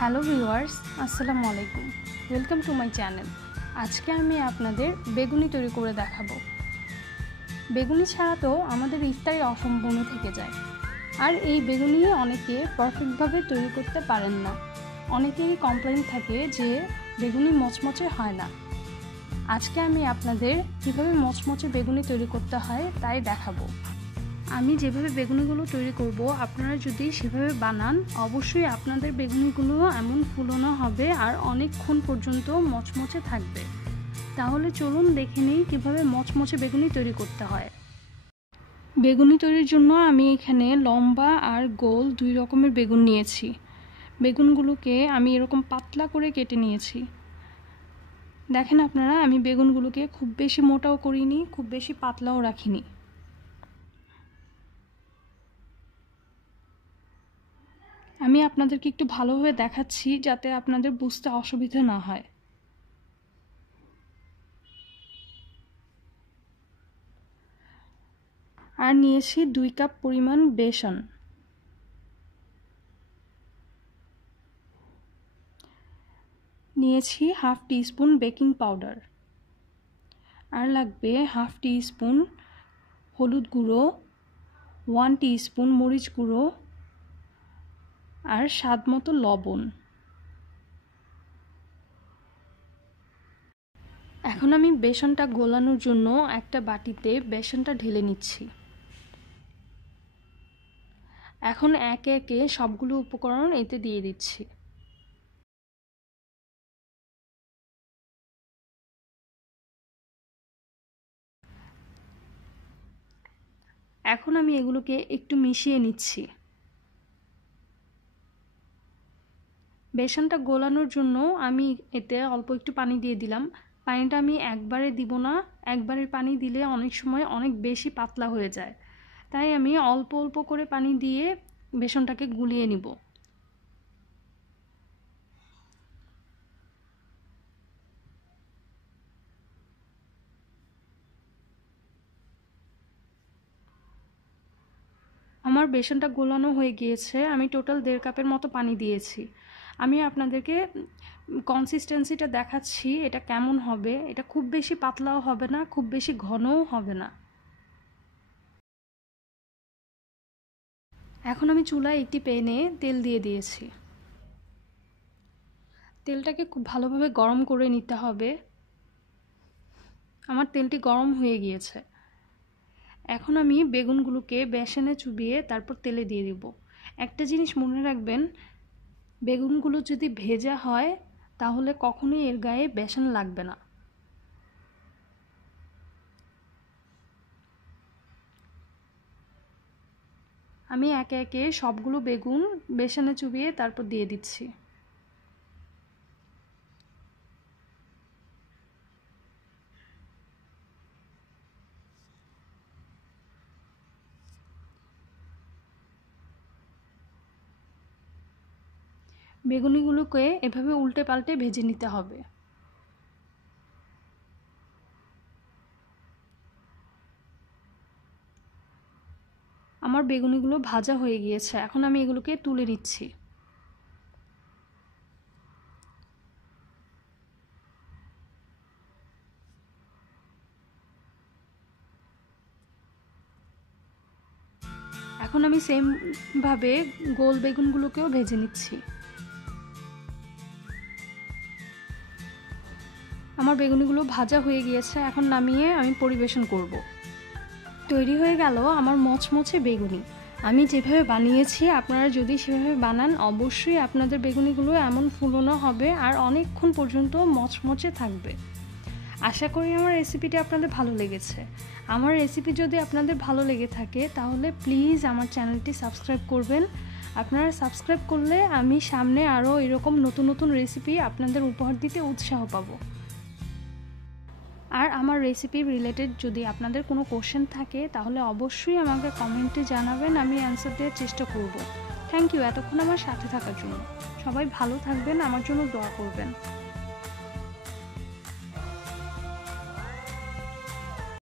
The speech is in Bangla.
হ্যালো ভিউয়ার্স, আসসালামু আলাইকুম। ওয়েলকাম টু মাই চ্যানেল আজকে আমি আপনাদের বেগুনি তৈরি করে দেখাবো। বেগুনি ছাড়া তো আমাদের ইফতারি অসম্পূর্ণ থেকে যায়। আর এই বেগুনি অনেকে পারফেক্টভাবে তৈরি করতে পারেন না। অনেকেরই কমপ্লেন থাকে যে বেগুনি মচমচে হয় না। আজকে আমি আপনাদের কীভাবে মচমচে বেগুনি তৈরি করতে হয় তাই দেখাবো। আমি যেভাবে বেগুনিগুলো তৈরি করব, আপনারা যদি সেভাবে বানান, অবশ্যই আপনাদের বেগুনিগুলো এমন ফুলনো হবে আর অনেকক্ষণ পর্যন্ত মচমচে থাকবে। তাহলে চলুন দেখে নিই কীভাবে মচমচে বেগুনি তৈরি করতে হয়। বেগুনি তৈরির জন্য আমি এখানে লম্বা আর গোল দুই রকমের বেগুন নিয়েছি। বেগুনগুলোকে আমি এরকম পাতলা করে কেটে নিয়েছি। দেখেন আপনারা, আমি বেগুনগুলোকে খুব বেশি মোটাও করিনি, খুব বেশি পাতলাও রাখিনি। আমি আপনাদেরকে একটু ভালোভাবে দেখাচ্ছি যাতে আপনাদের বুঝতে অসুবিধা না হয়। আর নিয়েছি দুই কাপ পরিমাণ বেসন। নিয়েছি হাফ টিস্পুন বেকিং পাউডার। আর লাগবে হাফ টিস্পুন হলুদ গুঁড়ো, ওয়ান টিস্পুন মরিচ গুঁড়ো আর স্বাদ মতো লবণ। এখন আমি বেসনটা গোলানোর জন্য একটা বাটিতে বেসনটা ঢেলে নিচ্ছি। এখন একে একে সবগুলো উপকরণ এতে দিয়ে দিচ্ছি। এখন আমি এগুলোকে একটু মিশিয়ে নিচ্ছি। বেসনটা গোলানোর জন্য আমি এতে অল্প একটু পানি দিয়ে দিলাম। পানিটা আমি একবারে দিব না একবারের পানি দিলে অনেক সময় অনেক বেশি পাতলা হয়ে যায়। তাই আমি অল্প অল্প করে পানি দিয়ে বেসনটাকে গুলিয়ে নিব। আমার বেসনটা গোলানো হয়ে গিয়েছে, আমি টোটাল দেড় কাপের মতো পানি দিয়েছি। আমি আপনাদেরকে কনসিস্টেন্সিটা দেখাচ্ছি, এটা কেমন হবে? এটা খুব বেশি পাতলাও হবে না, খুব বেশি ঘনও হবে না। এখন আমি চুলায় একটি প্যানে তেল দিয়ে দিয়েছি। তেলটাকে খুব ভালোভাবে গরম করে নিতে হবে। আমার তেলটি গরম হয়ে গিয়েছে। এখন আমি বেগুনগুলোকে বেসনে চুবিয়ে তারপর তেলে দিয়ে দিব। একটা জিনিস মনে রাখবেন বেগুনগুলো যদি ভেজা হয়, তাহলে কখনোই এর গায়ে বেসন লাগবে না। আমি একে একে সবগুলো বেগুন বেসনে চুবিয়ে তারপর দিয়ে দিচ্ছি। বেগুনিগুলোকে এভাবে উল্টে পাল্টে ভেজে নিতে হবে। আমার বেগুনিগুলো ভাজা হয়ে গিয়েছে, এখন আমি এগুলোকে তুলে নিচ্ছি। এখন আমি সেমভাবে গোল বেগুনগুলোকেও ভেজে নিচ্ছি। আমার বেগুনিগুলো ভাজা হয়ে গিয়েছে, এখন নামিয়ে আমি পরিবেশন করব। তৈরি হয়ে গেল আমার মচমচে বেগুনি। আমি যেভাবে বানিয়েছি, আপনারা যদি সেভাবে বানান, অবশ্যই আপনাদের বেগুনিগুলো এমন ফুলনো হবে আর অনেকক্ষণ পর্যন্ত মচমচে থাকবে। আশা করি আমার রেসিপিটি আপনাদের ভালো লেগেছে। আমার রেসিপি যদি আপনাদের ভালো লেগে থাকে, তাহলে প্লিজ আমার চ্যানেলটি সাবস্ক্রাইব করবেন। আপনারা সাবস্ক্রাইব করলে আমি সামনে আরও এরকম নতুন নতুন রেসিপি আপনাদের উপহার দিতে উৎসাহ পাবো। আর আমার রেসিপি রিলেটেড যদি আপনাদের কোনো কোশ্চেন থাকে, তাহলে অবশ্যই আমাকে কমেন্টে জানাবেন, আমি অ্যান্সার দেওয়ার চেষ্টা করব। থ্যাংক ইউ এতক্ষণ আমার সাথে থাকার জন্য। সবাই ভালো থাকবেন, আমার জন্য দোয়া করবেন।